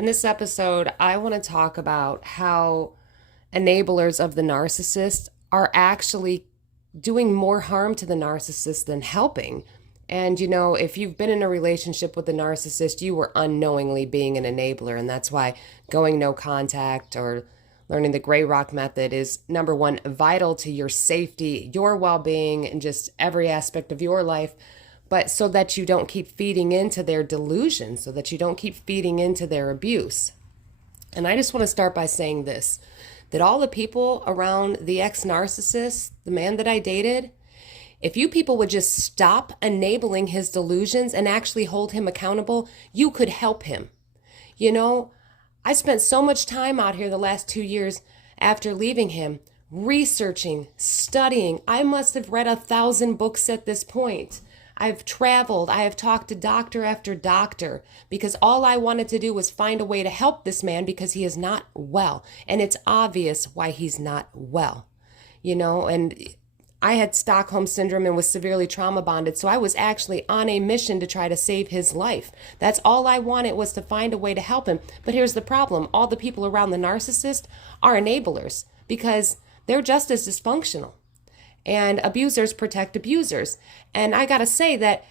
In this episode, I want to talk about how enablers of the narcissist are actually doing more harm to the narcissist than helping. And if you've been in a relationship with a narcissist, you were unknowingly being an enabler. And that's why going no contact or learning the gray rock method is number one, vital to your safety, your well being, and just every aspect of your life. But so that you don't keep feeding into their delusions, so that you don't keep feeding into their abuse. And I just want to start by saying this, that all the people around the ex-narcissist, the man that I dated, if you people would just stop enabling his delusions and actually hold him accountable, you could help him. I spent so much time out here the last 2 years after leaving him, researching, studying. I must have read 1,000 books at this point. I've traveled, I have talked to doctor after doctor because all I wanted to do was find a way to help this man because he is not well. And it's obvious why he's not well, and I had Stockholm syndrome and was severely trauma bonded. So I was actually on a mission to try to save his life. That's all I wanted, was to find a way to help him. But here's the problem. All the people around the narcissist are enablers because they're just as dysfunctional. And abusers protect abusers. And I gotta say that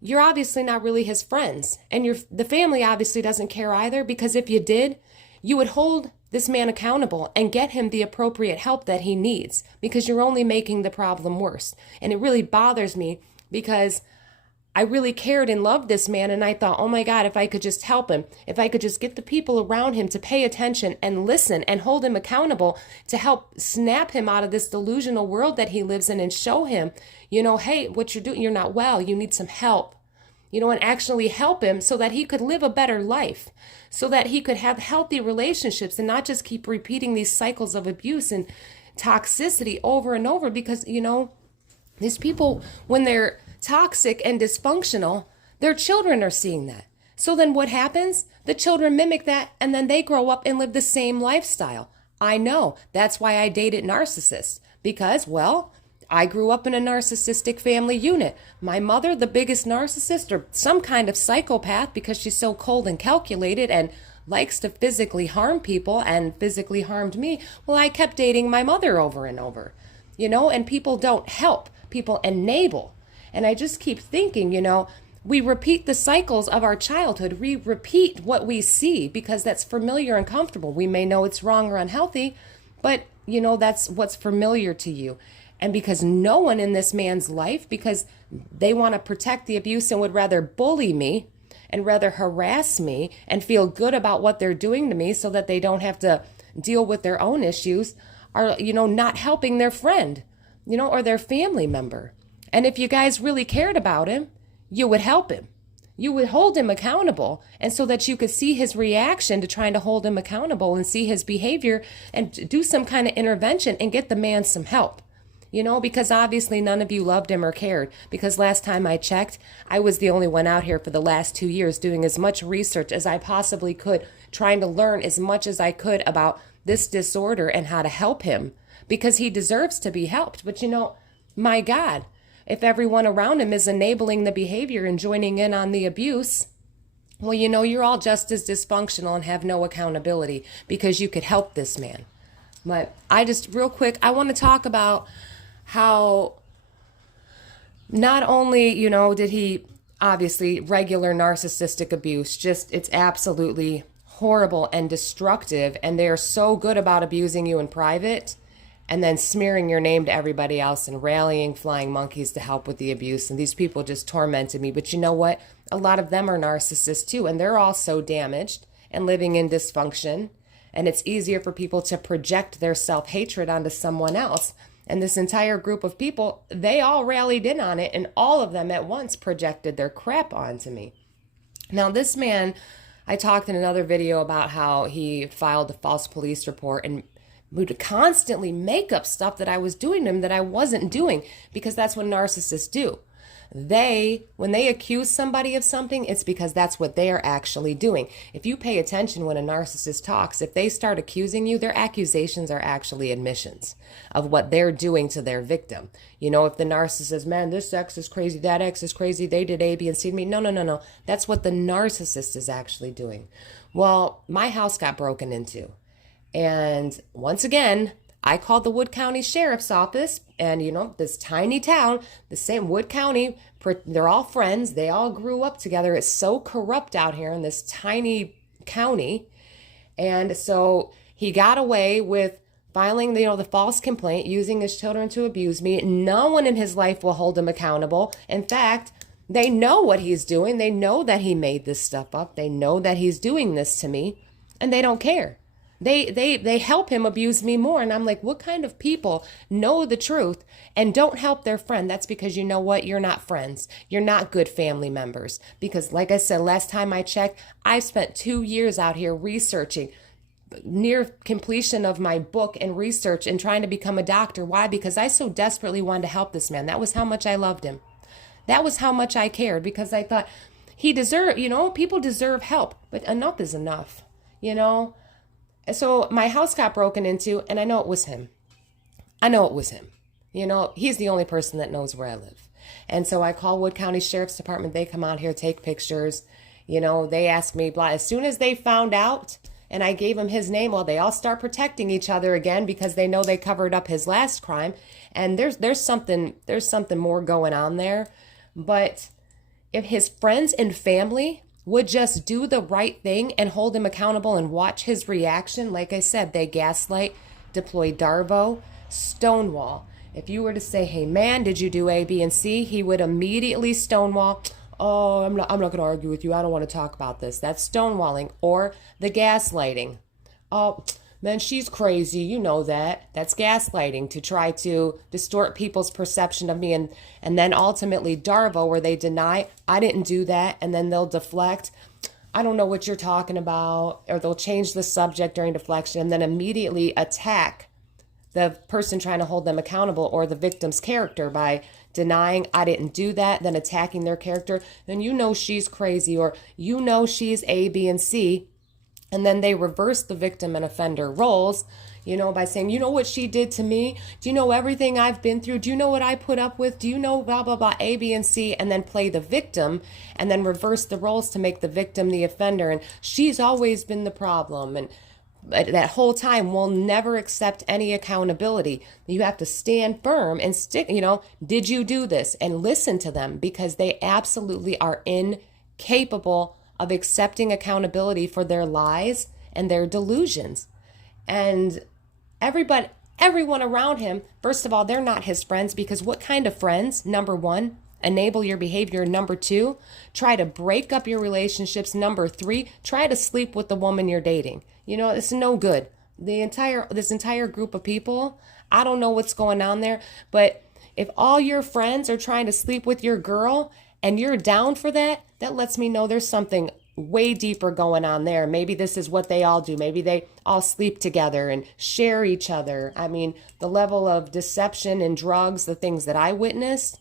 you're obviously not really his friends. And the family obviously doesn't care either, because if you did, you would hold this man accountable and get him the appropriate help that he needs, because you're only making the problem worse. And it really bothers me because I really cared and loved this man, and I thought, oh my God, if I could just help him, if I could just get the people around him to pay attention and listen and hold him accountable to help snap him out of this delusional world that he lives in and show him, hey, what you're doing, you're not well, you need some help, and actually help him so that he could live a better life, so that he could have healthy relationships and not just keep repeating these cycles of abuse and toxicity over and over. Because, these people, when they're toxic and dysfunctional, their children are seeing that. So then what happens? The children mimic that, and then they grow up and live the same lifestyle. I know. That's why I dated narcissists. Because, I grew up in a narcissistic family unit. My mother, the biggest narcissist, or some kind of psychopath, because she's so cold and calculated and likes to physically harm people and physically harmed me. Well, I kept dating my mother over and over, and people don't help. People enable. And I just keep thinking, we repeat the cycles of our childhood. We repeat what we see because that's familiar and comfortable. We may know it's wrong or unhealthy, but, that's what's familiar to you. And because no one in this man's life, because they want to protect the abuse and would rather bully me and rather harass me and feel good about what they're doing to me so that they don't have to deal with their own issues, are, not helping their friend, or their family member. And if you guys really cared about him, you would help him. You would hold him accountable. And so that you could see his reaction to trying to hold him accountable and see his behavior and do some kind of intervention and get the man some help. Because obviously none of you loved him or cared. Because last time I checked, I was the only one out here for the last 2 years doing as much research as I possibly could, trying to learn as much as I could about this disorder and how to help him. Because he deserves to be helped. But my God, if everyone around him is enabling the behavior and joining in on the abuse, well, you're all just as dysfunctional and have no accountability because you could help this man. But real quick, I want to talk about how not only, did he obviously regular narcissistic abuse, it's absolutely horrible and destructive. And they're so good about abusing you in private and then smearing your name to everybody else and rallying flying monkeys to help with the abuse. And these people just tormented me. But you know what? A lot of them are narcissists too. And they're all so damaged and living in dysfunction. And it's easier for people to project their self-hatred onto someone else. And this entire group of people, they all rallied in on it. And all of them at once projected their crap onto me. Now, this man, I talked in another video about how he filed a false police report and would constantly make up stuff that I was doing to him that I wasn't doing, because that's what narcissists do. When they accuse somebody of something, it's because that's what they are actually doing. If you pay attention when a narcissist talks, if they start accusing you, their accusations are actually admissions of what they're doing to their victim. If the narcissist says, man, this ex is crazy, that ex is crazy, they did A, B, and C to me. No. That's what the narcissist is actually doing. Well, my house got broken into. And once again, I called the Wood County Sheriff's Office, and this tiny town, the same Wood County, they're all friends. They all grew up together. It's so corrupt out here in this tiny county. And so he got away with filing the false complaint, using his children to abuse me. No one in his life will hold him accountable. In fact, they know what he's doing. They know that he made this stuff up. They know that he's doing this to me, and they don't care. They help him abuse me more. And I'm like, what kind of people know the truth and don't help their friend? That's because you know what? You're not friends. You're not good family members. Because like I said, last time I checked, I spent 2 years out here researching, near completion of my book and research and trying to become a doctor. Why? Because I so desperately wanted to help this man. That was how much I loved him. That was how much I cared, because I thought he deserved, people deserve help, but enough is enough, So my house got broken into, and I know it was him. He's the only person that knows where I live. And so I call Wood County Sheriff's Department. They come out here, take pictures. They ask me, blah. As soon as they found out, and I gave him his name, well, they all start protecting each other again because they know they covered up his last crime. And there's something more going on there. But if his friends and family would just do the right thing and hold him accountable and watch his reaction, like I said, they gaslight, deploy Darvo, stonewall. If you were to say, hey man, did you do A, B, and C? He would immediately stonewall. Oh, I'm not going to argue with you. I don't want to talk about this. That's stonewalling. Or the gaslighting. Oh, man, she's crazy. You know that. That's gaslighting, to try to distort people's perception of me. And then ultimately Darvo, where they deny, I didn't do that. And then they'll deflect. I don't know what you're talking about. Or they'll change the subject during deflection and then immediately attack the person trying to hold them accountable or the victim's character by denying I didn't do that, then attacking their character. Then she's crazy, or she's A, B, and C. And then they reverse the victim and offender roles, by saying, you know what she did to me? Do you know everything I've been through? Do you know what I put up with? Do you know blah, blah, blah, A, B, and C? And then play the victim and then reverse the roles to make the victim the offender. And she's always been the problem. And that whole time we'll never accept any accountability. You have to stand firm and stick, did you do this? And listen to them, because they absolutely are incapable of accepting accountability for their lies and their delusions. And everyone around him, first of all, they're not his friends, because what kind of friends? Number one, enable your behavior. Number two, try to break up your relationships. Number three, try to sleep with the woman you're dating. It's no good. This entire group of people, I don't know what's going on there, but if all your friends are trying to sleep with your girl and you're down for that, that lets me know there's something way deeper going on there. Maybe this is what they all do. Maybe they all sleep together and share each other. I mean, the level of deception and drugs, the things that I witnessed,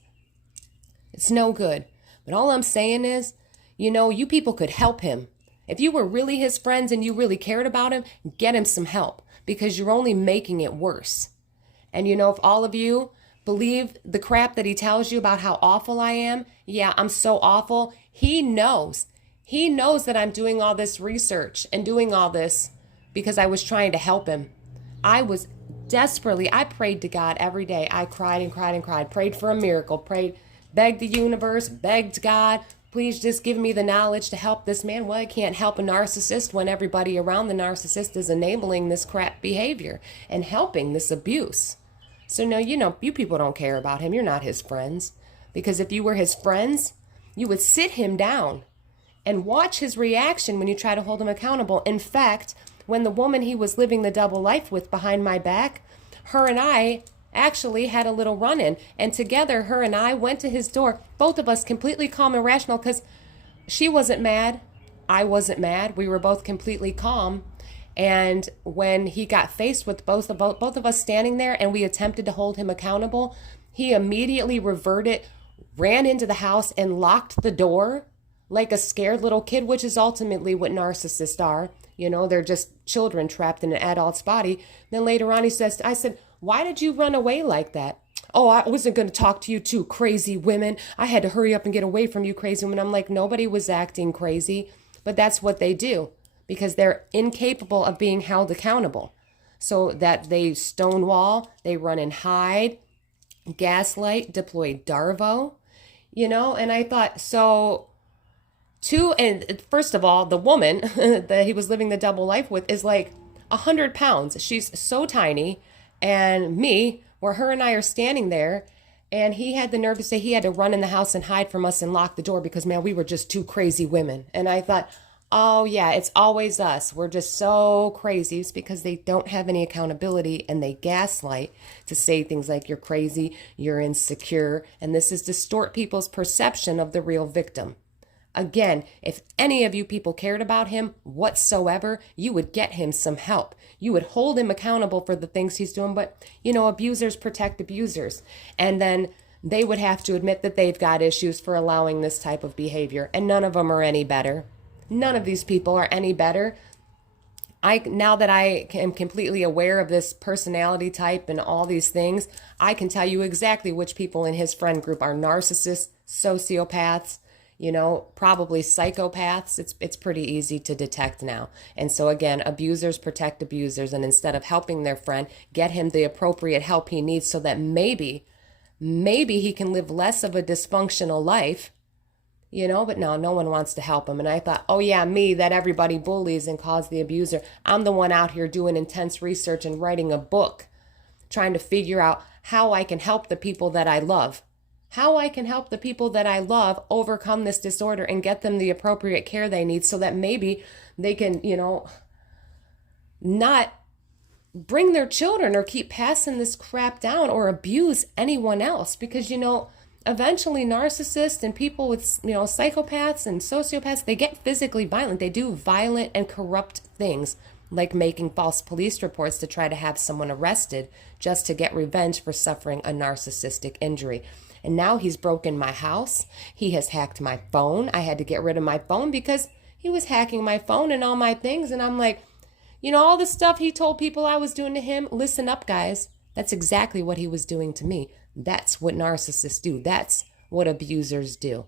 it's no good. But all I'm saying is, you people could help him. If you were really his friends and you really cared about him, get him some help, because you're only making it worse. And if all of you believe the crap that he tells you about how awful I am, yeah, I'm so awful. He knows that I'm doing all this research and doing all this because I was trying to help him. I prayed to God every day. I cried and cried and cried, prayed for a miracle, begged the universe, begged God, please just give me the knowledge to help this man. Well, I can't help a narcissist when everybody around the narcissist is enabling this crap behavior and helping this abuse. So no, you people don't care about him. You're not his friends. Because if you were his friends, you would sit him down and watch his reaction when you try to hold him accountable. In fact, when the woman he was living the double life with behind my back, her and I actually had a little run-in, and together her and I went to his door, both of us completely calm and rational, because she wasn't mad, I wasn't mad, we were both completely calm. And when he got faced with both of us standing there and we attempted to hold him accountable, he immediately reverted, ran into the house and locked the door like a scared little kid, which is ultimately what narcissists are. They're just children trapped in an adult's body. Then later on I said, why did you run away like that? Oh, I wasn't going to talk to you two crazy women. I had to hurry up and get away from you crazy women. I'm like, nobody was acting crazy, but that's what they do. because they're incapable of being held accountable. So that they stonewall, they run and hide, gaslight, deploy Darvo, and I thought, and first of all, the woman that he was living the double life with is like 100 pounds. She's so tiny. And me, where her and I are standing there, and he had the nerve to say he had to run in the house and hide from us and lock the door because, man, we were just two crazy women. And I thought, oh, yeah, it's always us. We're just so crazy. It's because they don't have any accountability and they gaslight to say things like you're crazy, you're insecure, and this is distort people's perception of the real victim. Again, if any of you people cared about him whatsoever, you would get him some help. You would hold him accountable for the things he's doing. But, abusers protect abusers. And then they would have to admit that they've got issues for allowing this type of behavior. And none of them are any better. None of these people are any better. Now that I am completely aware of this personality type and all these things, I can tell you exactly which people in his friend group are narcissists, sociopaths, probably psychopaths. It's pretty easy to detect now. And so again, abusers protect abusers. And instead of helping their friend, get him the appropriate help he needs so that maybe he can live less of a dysfunctional life, but no one wants to help him. And I thought, oh yeah, me that everybody bullies and calls the abuser. I'm the one out here doing intense research and writing a book, trying to figure out how I can help the people that I love. How I can help the people that I love overcome this disorder and get them the appropriate care they need so that maybe they can, not bring their children or keep passing this crap down or abuse anyone else. Because, eventually narcissists and people with, psychopaths and sociopaths, they get physically violent. They do violent and corrupt things like making false police reports to try to have someone arrested just to get revenge for suffering a narcissistic injury. And now he's broken my house. He has hacked my phone. I had to get rid of my phone because he was hacking my phone and all my things. And I'm like, all the stuff he told people I was doing to him, listen up, guys. That's exactly what he was doing to me. That's what narcissists do. That's what abusers do.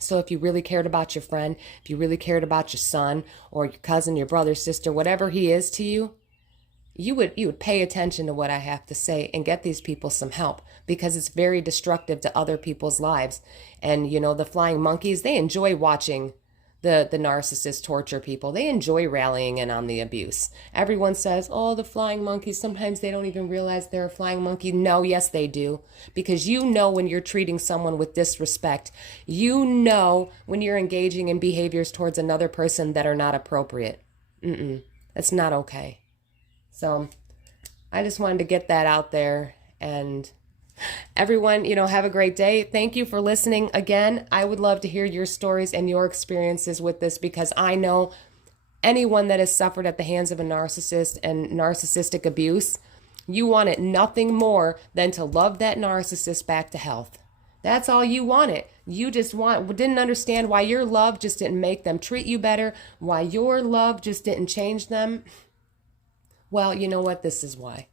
So if you really cared about your friend, if you really cared about your son or your cousin, your brother, sister, whatever he is to you, you would pay attention to what I have to say and get these people some help, because it's very destructive to other people's lives. And, the flying monkeys, they enjoy watching the narcissists torture people. They enjoy rallying in on the abuse. Everyone says, oh, the flying monkeys, sometimes they don't even realize they're a flying monkey. No, yes, they do. Because when you're treating someone with disrespect, when you're engaging in behaviors towards another person that are not appropriate. That's not okay. So I just wanted to get that out there. And everyone, have a great day. Thank you for listening. Again, I would love to hear your stories and your experiences with this, because I know anyone that has suffered at the hands of a narcissist and narcissistic abuse, you wanted nothing more than to love that narcissist back to health. That's all you wanted. You just didn't understand why your love just didn't make them treat you better, why your love just didn't change them. Well, you know what? This is why.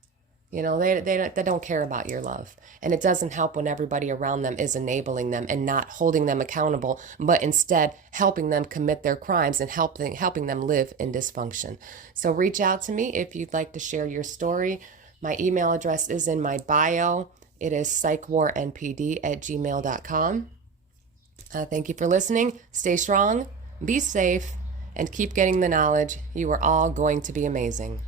They don't care about your love. And it doesn't help when everybody around them is enabling them and not holding them accountable, but instead helping them commit their crimes and helping them live in dysfunction. So reach out to me if you'd like to share your story. My email address is in my bio. It is psychwarnpd@gmail.com. Thank you for listening. Stay strong, be safe, and keep getting the knowledge. You are all going to be amazing.